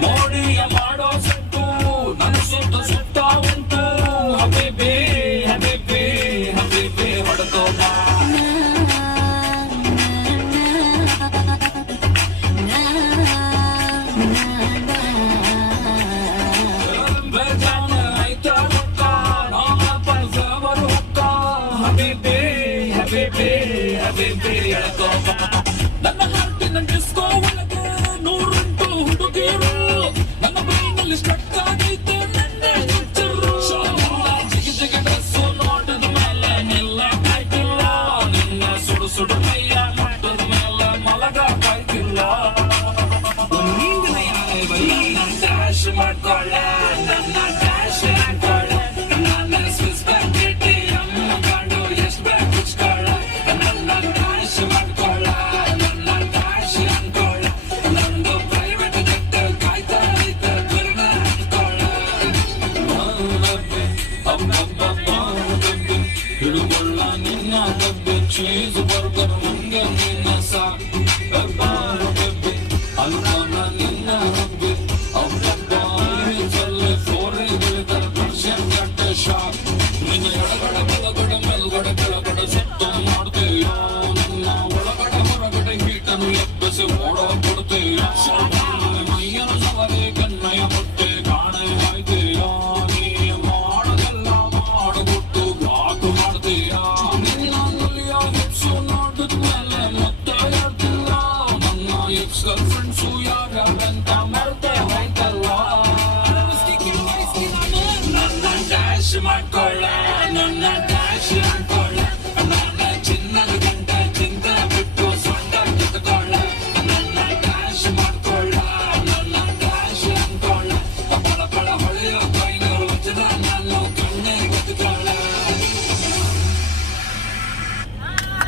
ಮೋಡಿಯ ಮಾಡೋ ಸತ್ತು ನನ್ನ ಸುತ್ತ ಸುತ್ತ ಉಂಟು ಹಬೀಬಿ ಹಬೀಬಿ ಹಬೀಬಿ ಹೊಡೆದೋ ಬಾ ಬೇಜಾನ ಐತ ರೊಕ್ಕ ನಾಮ ಪಲ್ಸವರು ಹೊಕ್ಕ ಹಬೀಬಿ ಹಬೀಬಿ ಹಬೀಬಿ ಎಳ್ಕೋ ಬಾ ನನ್ನ ಹಾರ್ಟಿನ ಡಿಸ್ಕೋ ಒಳಗೆ ನೂರುಂಟು ಹುಡುಗಿರು ನನ್ನ ಬ್ರೈನಲ್ಲಿ ಸ್ಟಕ್ ಆಗೈತೆ ನನ್ನ ಹುಚ್ಚರು ಜಿಗಿ ಜಿಗಿ ಡ್ರೆಸ್ಸು ನೋಡಿದ ಮೇಲೆ ನಿಲ್ಲ ಕಾಯ್ತಿಲ್ಲ ನಿನ್ನ ಸುಡು ಸುಡು ಮೈಯ ಮುಟ್ಟದ ಮೇಲೆ ಮಲಗ ಕಾಯ್ತಿಲ್ಲ ಡ್ಯಾಶ್ ಮಾಡ್ಕೊಳ್ಳೆ ನನ್ನ ಡ್ಯಾಶ್ ಹಾಕೊಳ್ಳೆ ನನ್ನ ಸ್ವಿಸ್ ಬ್ಯಾಂಕ್ ATM ಕಾರ್ಡು ಎಷ್ಟು ಬ್ಯಾಂಕ್ ಹುಚ್ಕೊಳ್ಳೆ ನನ್ನ ಡ್ಯಾಶ್ ಮಾಡ್ಕೊಳ್ಳೆ ನನ್ನ ಡ್ಯಾಶ್ ಅನ್ಕೊಳ್ಳೆ ನಂದು ಪ್ರೈವೇಟ್ ಜೆಟ್ ಕಾಯ್ತಾ ಐತೆ ದುರ್ನ ಹತ್ಕೊಳ್ಳೆ ಹಿಡುಕೊಳ್ಳ ನಿನ್ನ ಡಬ್ಬೆ ಚೀಸ್ ಬರ್ಗರ್ ಮುಂಗೆ ನಿನ್ನ ಸಾಕು ಅಲ್ಪನ ನಿನ್ನ ಹಬ್ಬಿ ಚಲ್ಲೆ ಫೋರೆ ಬೆಳೆದ ದರ್ಶನ್ ಗಟ್ಟ ಶಾಕ್ ನಿನ್ನ ಎಡಗಡೆ ಬಲಗಡೆ ಮೇಲ್ಗಡೆ ಕೆಳಗಡೆ ಸುತ್ತ ಮಾಡ್ತೀಯೋ ನನ್ನ ಒಳಗಡೆ ಹೊರಗಡೆ ಹೀಟನ್ನು ಎಬ್ಬಿಸಿ ಓಡ ಕೊಡ್ತೀಯೋ ಮೈಯನ ಸವರೆ ಕನ್ನಯ ಹೊಟ್ಟೆ ಕಾಣೆ ಆಯ್ತೀಯೋ ನೀ ಮಾಡದೆಲ್ಲ ಮಾಡಬಿಟ್ಟು ಘಾಟು ಮಾಡ್ತೀಯೋ ನಿನ್ನ ನುಲಿಯ ಹಿಪ್ಸು ನೋಡಿದ ಮೇಲೆ ಮತ್ತೆ ಹೇಳ್ತಿಲ್ಲ ನನ್ನ ಎಕ್ಸ್ ಗರ್ಲ್ ಫ್ರೆಂಡ್ಸು ಯಾರ್ಯಾರಂತ ಮರ್ತೆ ಹೋಯ್ತಲ್ಲ ನನ್ನ ಡ್ಯಾಶ್ ಮಾಡ್ಕೊಳ್ಳೆ ನನ್ನ ಡ್ಯಾಶ್ ಅನ್ಕೊಳ್ಳೆ ನನ್ನ ಚಿನ್ನದ ಗಂಟ ಚಿಂತೆ ಬಿಟ್ಟು ಸೊಂಟ ಕಿತ್ಕೊಳ್ಳೆ ನನ್ನ ಡ್ಯಾಶ್ ಮಾಡ್ಕೊಳ್ಳೆ ನನ್ನ ಡ್ಯಾಶ್ ಅನ್ಕೊಳ್ಳೆ ಬಳ ಬಳ ಹೊಳೆಯೋ ಕೈಗಳು ವಜ್ರ ನಾನು ಕಣ್ಣೆ ಗೊತ್ತುಕೊಳ್ಳೆ